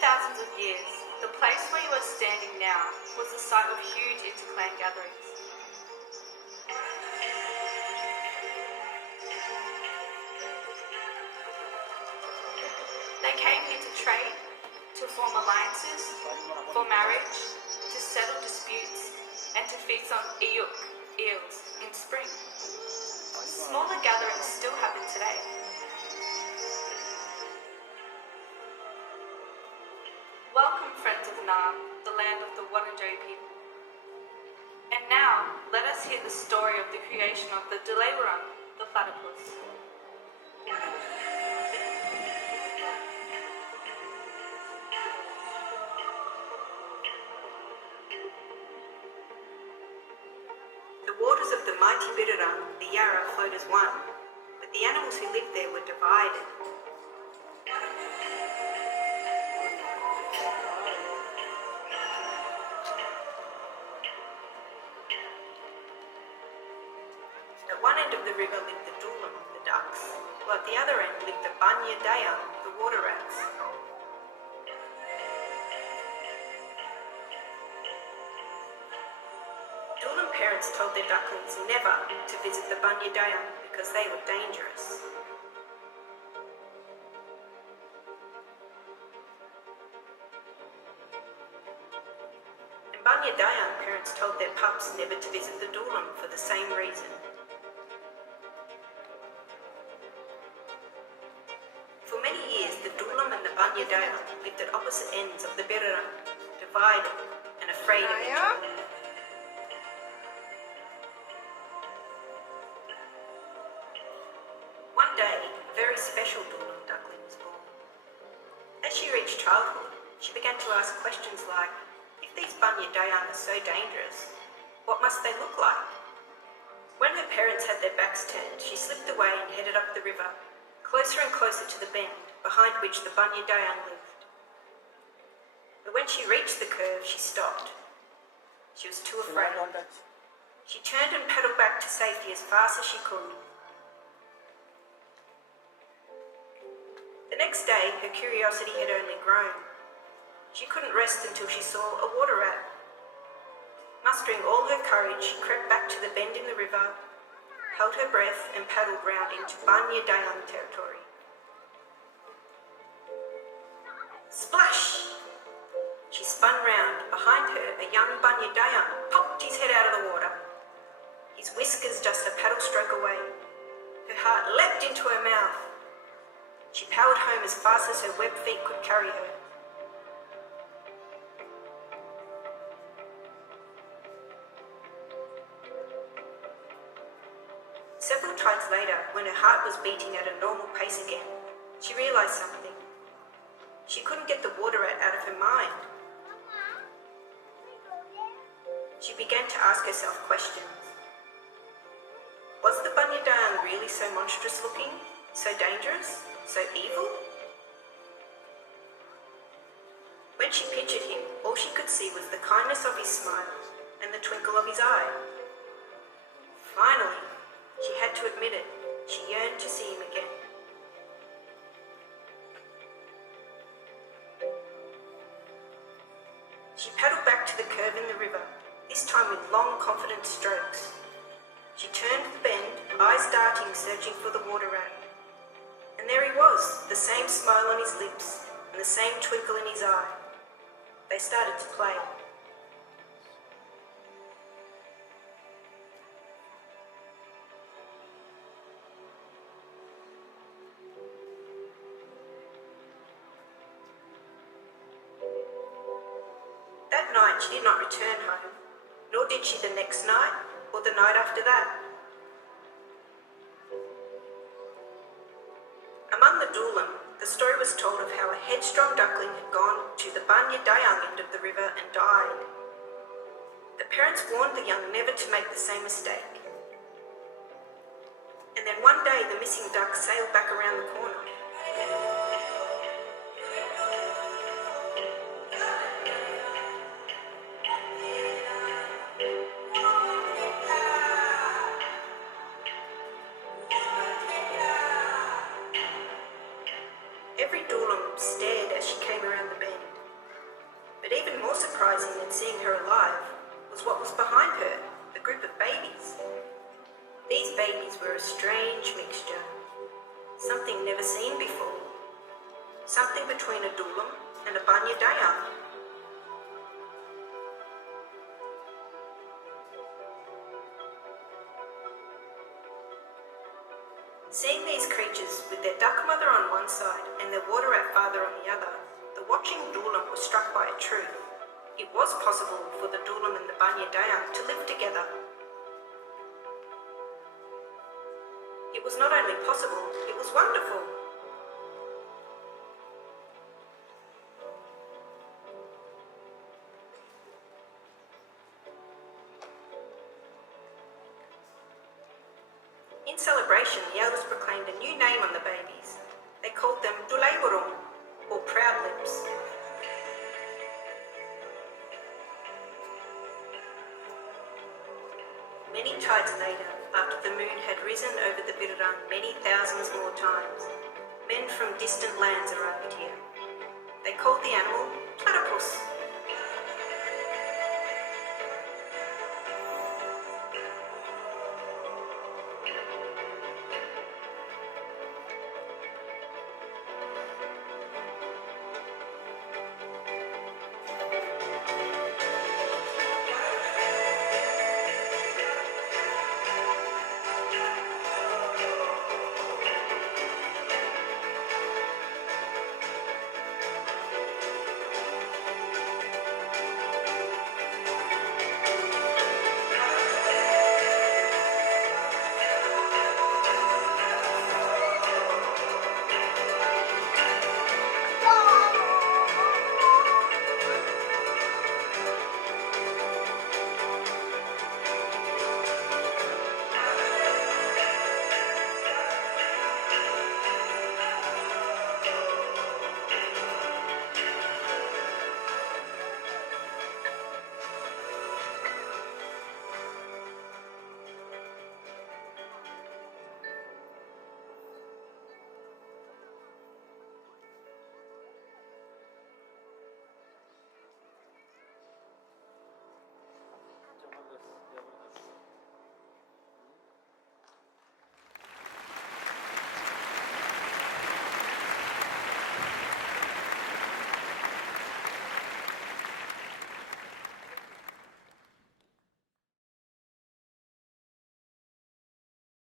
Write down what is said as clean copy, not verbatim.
thousands of years, the place where you are standing now was the site of huge interclan gatherings. They came here to trade, to form alliances, for marriage, to settle disputes, and to feast on eels in spring. Smaller gatherings still happen today. Welcome, friends of Nam, the land of the Wurundjeri people. And now, let us hear the story of the creation of the Dulai Wurrung, the platypus. The waters of the mighty Birrarung, the Yarra, flowed as one, but the animals who lived there were divided. At one end of the river lived the Dulum, the ducks, while at the other end lived the Dja Dja, the water rats. Dulum parents told their ducklings never to visit the Dja Dja because they were dangerous. And Dja Dja parents told their pups never to visit the Dulum for the same reason. For many years, the Dulum and the Dja Dja lived at opposite ends of the Birrarung, divided and afraid of each other. One day, a very special Dulum duckling was born. As she reached childhood, she began to ask questions like, if these Dja Dja are so dangerous, what must they look like? When her parents had their backs turned, she slipped away and headed up the river, closer and closer to the bend behind which the Dja Dja lived. But when she reached the curve, she stopped. She was too afraid. She turned and paddled back to safety as fast as she could. The next day, her curiosity had only grown. She couldn't rest until she saw a water rat. Mustering all her courage, she crept back to the bend in the river, held her breath and paddled round into Dja Dja territory. Splash! She spun round. Behind her, a young Dja Dja popped his head out of the water. His whiskers just a paddle stroke away. Her heart leapt into her mouth. She powered home as fast as her webbed feet could carry her. Several tides later, when her heart was beating at a normal pace again, she realised something. She couldn't get the water rat out of her mind. She began to ask herself questions. Was the Dja Dja really so monstrous looking, so dangerous, so evil? When she pictured him, all she could see was the kindness of his smile and the twinkle of his eye. Finally, she had to admit it, she yearned to see him again. She paddled back to the curve in the river, this time with long, confident strokes. She turned the bend, eyes darting, searching for the water rat. And there he was, the same smile on his lips and the same twinkle in his eye. They started to play. That night she did not return home, nor did she the next night or the night after that. Among the Dulum, the story was told of how a headstrong duckling had gone to the Dja Dja end of the river and died. The parents warned the young never to make the same mistake. And then one day the missing duck sailed back around the corner. Every Dulum stared as she came around the bend. was what was behind her, a group of babies. These babies were a strange mixture, something never seen before, something between a illum and a Dja Dja. Seeing these creatures with their duck mother on one side and their water rat father on the other, the watching illum was struck by a truth. It was possible for the illum and the Dja Dja to live together. It was not only possible, it was wonderful. In celebration, the elders proclaimed a new name on the babies. They called them Dulai Wurrung, or Proud Lips. Many tides later, after the moon had risen over the Birrarung many thousands more times, men from distant lands arrived here. They called the animal Platypus.